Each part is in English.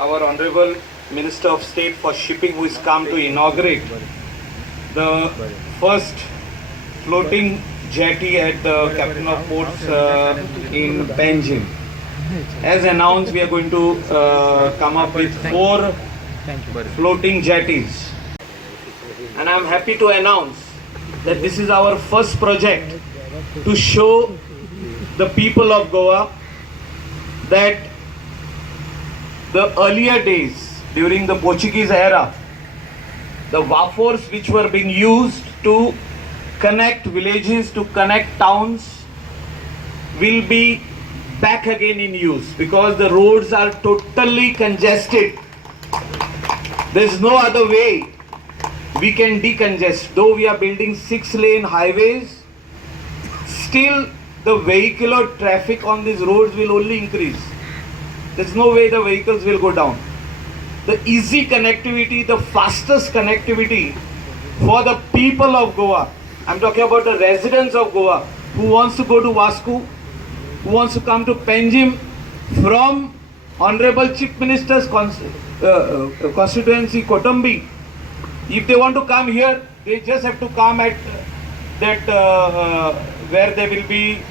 our Honorable Minister of State for Shipping, who is come to inaugurate the first floating jetty at the Captain of Ports in Panjim. As announced, we are going to come up with 4 floating jetties. And I am happy to announce that this is our first project to show the people of Goa that the earlier days, during the Portuguese era, the wharfs which were being used to connect villages, to connect towns, will be back again in use because the roads are totally congested. There is no other way we can decongest. Though we are building 6-lane highways, still the vehicular traffic on these roads will only increase. There is no way the vehicles will go down. The easy connectivity, the fastest connectivity for the people of Goa. I am talking about the residents of Goa who wants to go to Vasco, who wants to come to Panjim from Honorable Chief Minister's constituency, Kotambi. If they want to come here, they just have to come at that where there will be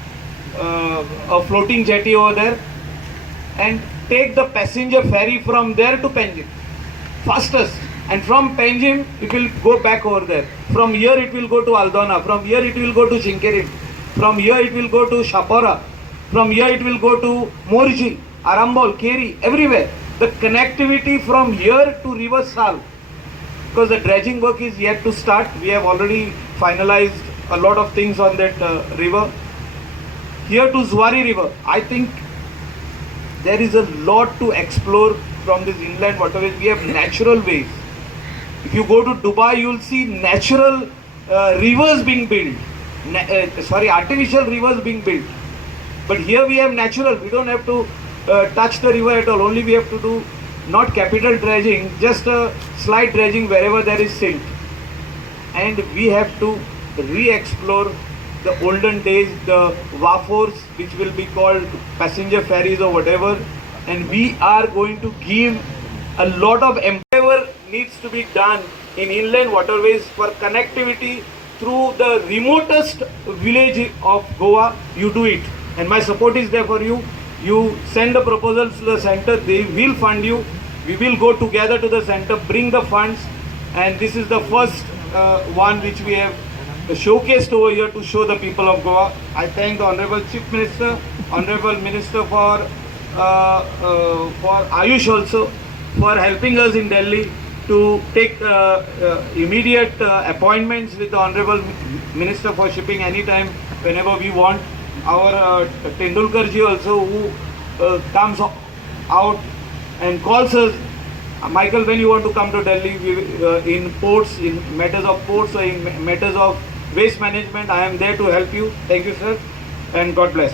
a floating jetty over there and take the passenger ferry from there to Panjim. Fastest. And from Panjim, it will go back over there. From here, it will go to Aldona. From here, it will go to Chinkerin. From here, it will go to Shapora. From here, it will go to Morji, Arambol, Keri, everywhere. The connectivity from here to River Sal, because the dredging work is yet to start. We have already finalized a lot of things on that river. Here to Zuari River, I think there is a lot to explore from this inland waterways. We have natural ways. If you go to Dubai, you will see natural rivers being built. Artificial rivers being built. But here we have natural. We don't have to touch the river at all. Only we have to do not capital dredging, just a slight dredging wherever there is silt. And we have to re-explore the olden days, the wharfs, which will be called passenger ferries or whatever. And we are going to give a lot of whatever needs to be done in inland waterways for connectivity through the remotest village of Goa. You do it. And my support is there for you. You send the proposals to the center, they will fund you. We will go together to the center, bring the funds, and this is the first one which we have showcased over here to show the people of Goa. I thank the Honorable Chief Minister, Honorable Minister for Ayush also, for helping us in Delhi to take immediate appointments with the Honorable Minister for Shipping anytime, whenever we want. Our Tendulkar ji also, who comes out and calls us, Michael, when you want to come to Delhi, in ports, in matters of ports or in matters of waste management, I am there to help you. Thank you, sir, and God bless.